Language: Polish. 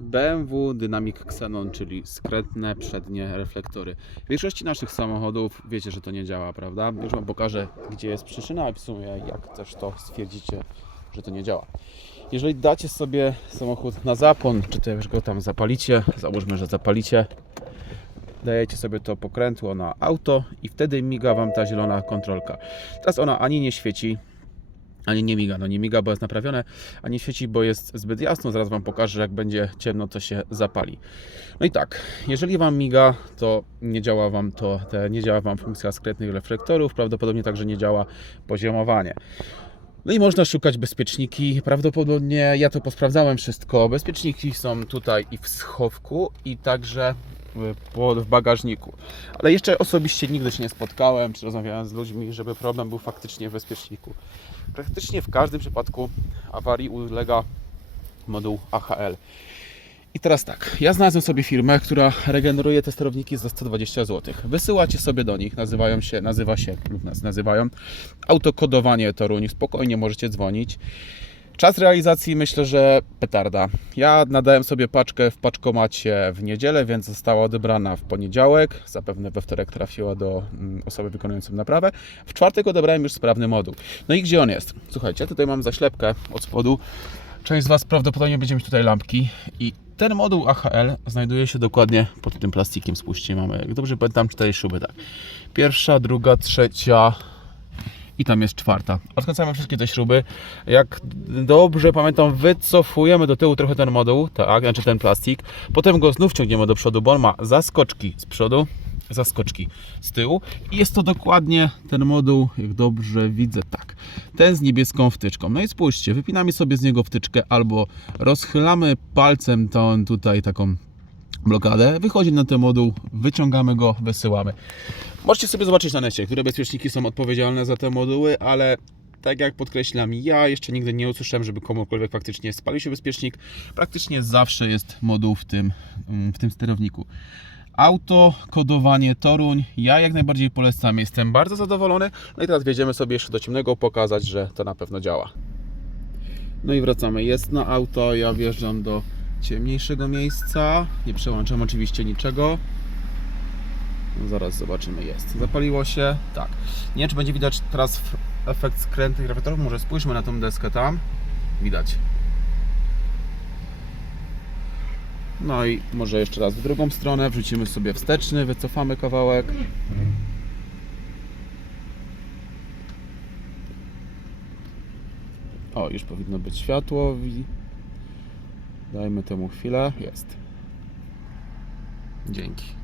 BMW Dynamic Xenon, czyli skrętne przednie reflektory. W większości naszych samochodów wiecie, że to nie działa, prawda? Już Wam pokażę, gdzie jest przyczyna i w sumie jak też to stwierdzicie, że to nie działa. Jeżeli dacie sobie samochód na zapon, czy też go tam zapalicie, załóżmy, że zapalicie, dajecie sobie to pokrętło na auto i wtedy miga Wam ta zielona kontrolka. Teraz ona ani nie świeci, ani nie miga. No nie miga, bo jest naprawione, a nie świeci, bo jest zbyt jasno. Zaraz Wam pokażę, jak będzie ciemno, to się zapali. No i tak, jeżeli Wam miga, to nie działa Wam to, te, nie działa Wam funkcja skrętnych reflektorów, prawdopodobnie także nie działa poziomowanie. No i można szukać bezpieczniki. Prawdopodobnie ja to posprawdzałem wszystko. Bezpieczniki są tutaj i w schowku, i także w- bagażniku. Ale jeszcze osobiście nigdy się nie spotkałem, czy rozmawiałem z ludźmi, żeby problem był faktycznie w bezpieczniku. Praktycznie w każdym przypadku awarii ulega moduł AHL. I teraz tak, ja znalazłem sobie firmę, która regeneruje te sterowniki za 120 zł. Wysyłacie sobie do nich, nazywają się, nazywa się, lub nas nazywają, autokodowanie Toruń, spokojnie możecie dzwonić. Czas realizacji myślę, że petarda. Ja nadałem sobie paczkę w paczkomacie w niedzielę, więc została odebrana w poniedziałek. Zapewne we wtorek trafiła do mm, osoby wykonującej naprawę. W czwartek odebrałem już sprawny moduł. No i gdzie on jest? Słuchajcie, tutaj mam zaślepkę od spodu. Część z Was prawdopodobnie będzie mieć tutaj lampki. I ten moduł AHL znajduje się dokładnie pod tym plastikiem. Spójrzcie, mamy, jak dobrze pamiętam, cztery śruby. Tak. Pierwsza, druga, trzecia, i tam jest czwarta. Odkręcamy wszystkie te śruby. Jak dobrze pamiętam, wycofujemy do tyłu trochę ten moduł, tak, znaczy ten plastik. Potem go znów ciągniemy do przodu, bo on ma zaskoczki z przodu, zaskoczki z tyłu. I jest to dokładnie ten moduł, jak dobrze widzę, tak. Ten z niebieską wtyczką. No i spójrzcie, wypinamy sobie z niego wtyczkę albo rozchylamy palcem tą tutaj taką blokadę, wychodzi na ten moduł, wyciągamy go, wysyłamy. Możecie sobie zobaczyć na necie, które bezpieczniki są odpowiedzialne za te moduły, ale tak jak podkreślam, ja jeszcze nigdy nie usłyszałem, żeby komukolwiek faktycznie spalił się bezpiecznik. Praktycznie zawsze jest moduł w tym, w tym sterowniku. Auto, kodowanie Toruń, ja jak najbardziej polecam, jestem bardzo zadowolony. No i teraz wjedziemy sobie jeszcze do ciemnego, pokazać, że to na pewno działa. No i wracamy, jest na auto, ja wjeżdżam do ciemniejszego miejsca, nie przełączam oczywiście niczego. No zaraz zobaczymy, jest. Zapaliło się, tak. Nie wiem, czy będzie widać teraz efekt skrętnych reflektorów, może spójrzmy na tą deskę tam. Widać. No i może jeszcze raz w drugą stronę, wrzucimy sobie wsteczny, wycofamy kawałek. O, już powinno być światło. Dajmy temu chwilę. Jest. Dzięki.